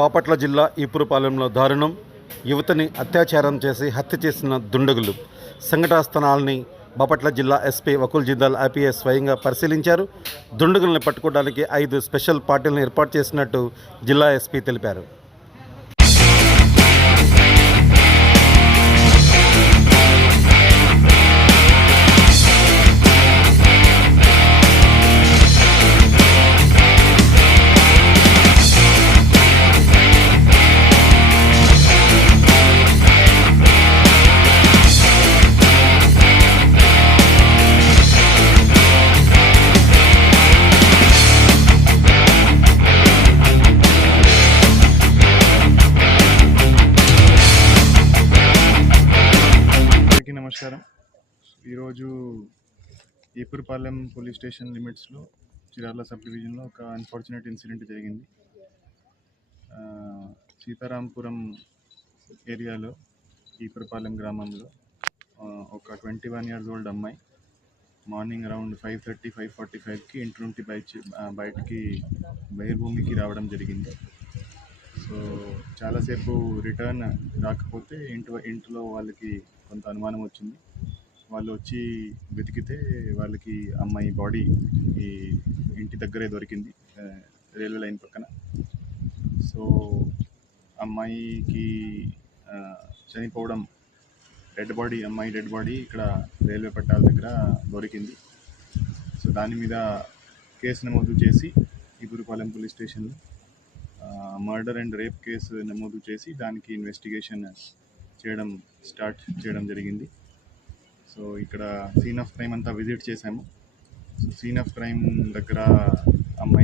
బాపట్ల జిల్లా ఈపురపాలెంలో దారుణం. యువతిని అత్యాచారం చేసి హత్య చేసిన దుండగులు. సంఘటనా స్థలాన్ని బాపట్ల జిల్లా ఎస్పీ వకుల్ జిందాల్ ఐపీఎస్ స్వయంగా పరిశీలించారు. దుండగుల్ని పట్టుకోవడానికి 5 స్పెషల్ పార్టీలను ఏర్పాటు చేసినట్టు జిల్లా ఎస్పీ తెలిపారు. నమస్కారం. ఈరోజు ఈపురపాలెం పోలీస్ స్టేషన్ లిమిట్స్లో చిరాల సబ్ డివిజన్లో ఒక అన్ఫార్చునేట్ ఇన్సిడెంట్ జరిగింది. సీతారాంపురం ఏరియాలో ఈపురపాలెం గ్రామంలో ఒక 21 years old అమ్మాయి మార్నింగ్ అరౌండ్ 5:30, 5:45కి ఇంటి నుండి బయటికి బహిర్భూమికి రావడం జరిగింది. సో చాలాసేపు రిటర్న్ రాకపోతే ఇంట్లో వాళ్ళకి కొంత అనుమానం వచ్చింది. వాళ్ళు వచ్చి వెతికితే వాళ్ళకి అమ్మాయి బాడీ ఈ ఇంటి దగ్గరే దొరికింది, రైల్వే లైన్ పక్కన. సో అమ్మాయికి చనిపోవడం అమ్మాయి డెడ్ బాడీ ఇక్కడ రైల్వే పట్టాల దగ్గర దొరికింది. సో దాని మీద కేసు నమోదు చేసి ఈపురపాలెం పోలీస్ స్టేషన్లో మర్డర్ అండ్ రేప్ కేసు నమోదు చేసి దానికి ఇన్వెస్టిగేషన్ స్టార్ట్ చేయడం జరిగింది. సో ఇక్కడ సీన్ ఆఫ్ క్రైమ్ అంతా విజిట్ చేశాము. సో సీన్ ఆఫ్ క్రైమ్ దగ్గర అమ్మాయి